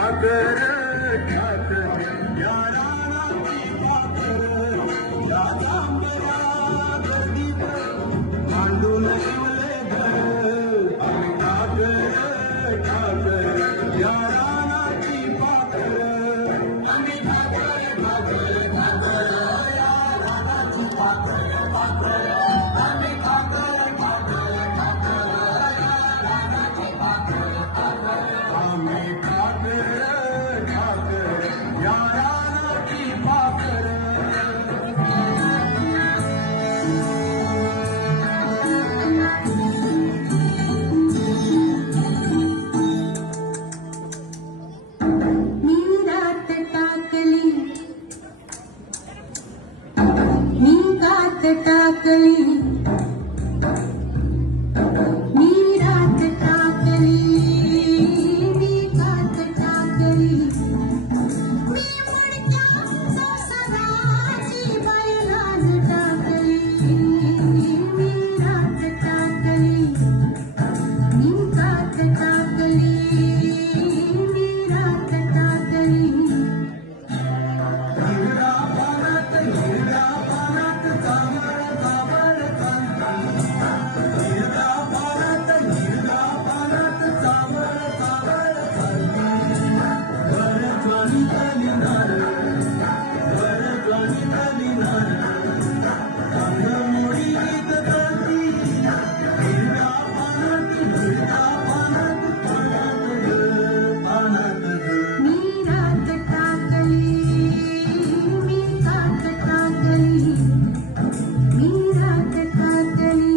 ठाकर ठाकर या रानाची पाखर या जांभळ्या गर्दीत मांडून ठेवले घर आम्ही ठाकर ठाकर या रानाची पाखर आम्ही ठाकर ठाकर ठाकर या रानाची पाखर पाखर आम्ही ठाकर ठाकर ठाकर या रानाची पाखर पाखर आम्ही ठाकर ठाकर या रानाची पाखर मी रात टाकली मी गात टाकली मी रात टाकली मी गात टाकली मी मुडक्या संसाराची बैलान टाकली मी रात टाकली मी गात टाकली मी रात टाकली हिरड्या पानात जांभळ जांभळ चालली हिरड्या पानात जांभळ जांभळ चालली वर ज्वानी तली नार वर ज्वानी तली नार रंग मोडी गीत करती हिरड्या पानात पानात मी रात टाकली मी गात टाकली मी रात टाकली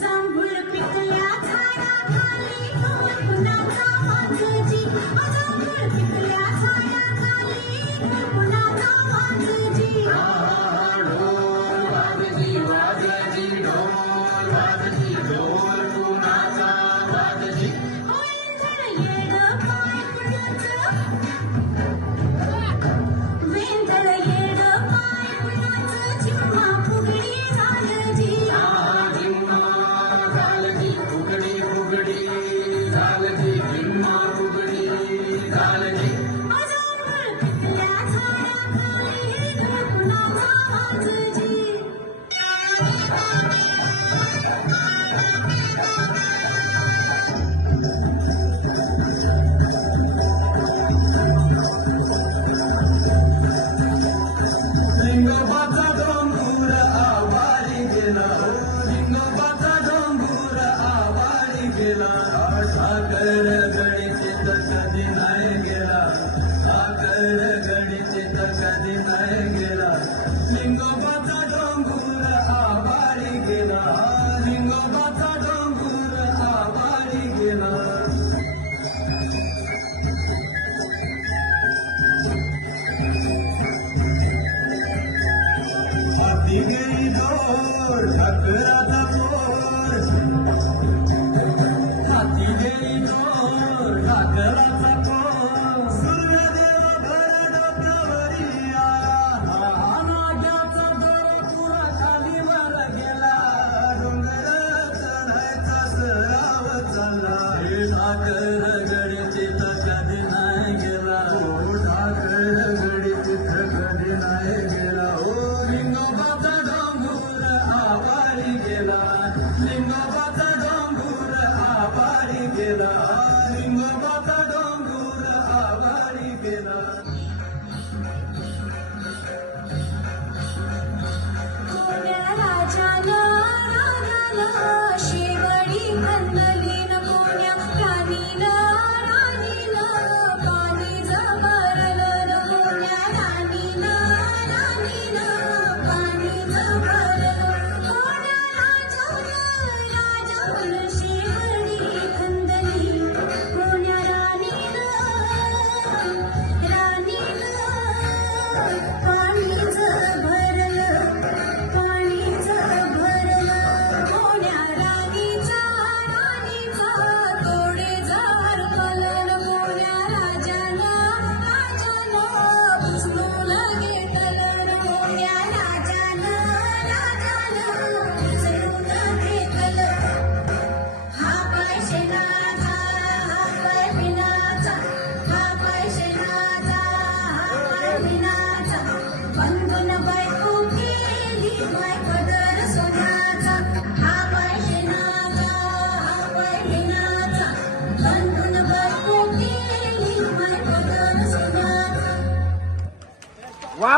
जांभूळ पिकल्या झाडाखाली कुणाचा वाजजी जांभूळ पिकल्या झाडाखाली कुणाचा वाजजी ढोल वाजजी वाजजी ढोल वाजजी ढोल कुणाचा वाजजी वेंदळ येड पाय कुणाचं चिम्मा फुगडी झालजी झिम्मा झालजी फुगडी फुगडी झालजी झिम्मा फुगडी झालजी जांभूळ पिकल्या झाडाखाली कुणाचा वाजजी लिंगोबाचा डोंगूर आवारी गेला लिंगोबाचा डोंगूर आवारी गेला साखर गणित कधी नाही गेला साखर गणित कधी नाही गेला लिंगोबाचा डोंगूर आवारी गेला लिंगोबाचा डोंगूर आवारी गेला हाती गेली डोर ठाकराचा पोर हाती गेली डोर ठाकराचा पोर सूर्यदेव भर डोक्यावरी आला नाग्याचा दोरा पुरा खाली वर गेला डोंगर चढायचा सराव चालला हे ठाकर गडीचित कधी नाही गेला हो ठाकर गडीचित कधी नाही गेला हो लिंगोबाचा डोंगूर आवारी गेला लिंगोबाचा डोंगूर आवारी गेला लिंगोबाचा डोंगूर आवारी गेला कोण्या राजाला शेवडी बंदलीन कोण्या राणीला पाणी जबरलं कोण्या राणीला पाणी जबरलं कोण्या राजाला शेवडी बंदली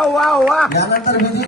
वा वा वा यानंतर विधी